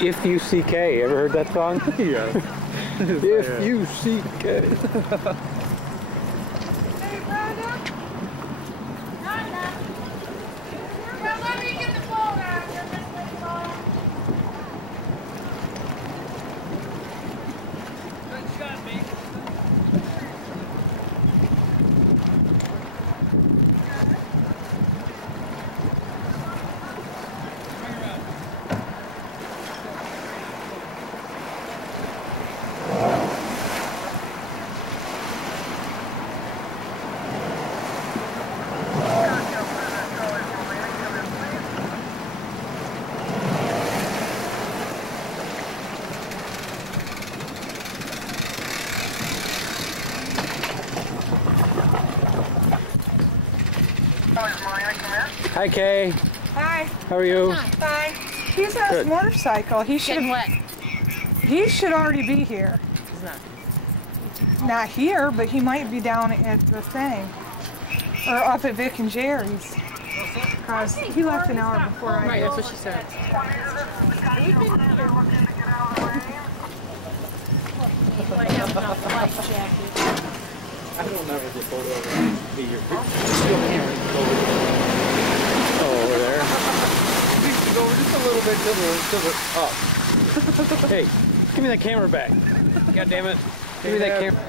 If You C-K, ever heard that song? Yes. If You C-K. Hey, Rhonda. Rhonda. Well, let me get the phone out. You're this way, phone. Good shot, me. Hi, Kay. Hi. How are you? Hi. He's on his motorcycle. He should already be here. He's not. Not here, but he might be down at the thing. Or up at Vic and Jerry's. Because he left an hour before I Right, did. that's what she said. Might have enough life jacket. I don't know if the photo of be your Oh, over there. You should go just a little bit to the up. Hey, give me that camera back. God damn it. Give me that camera.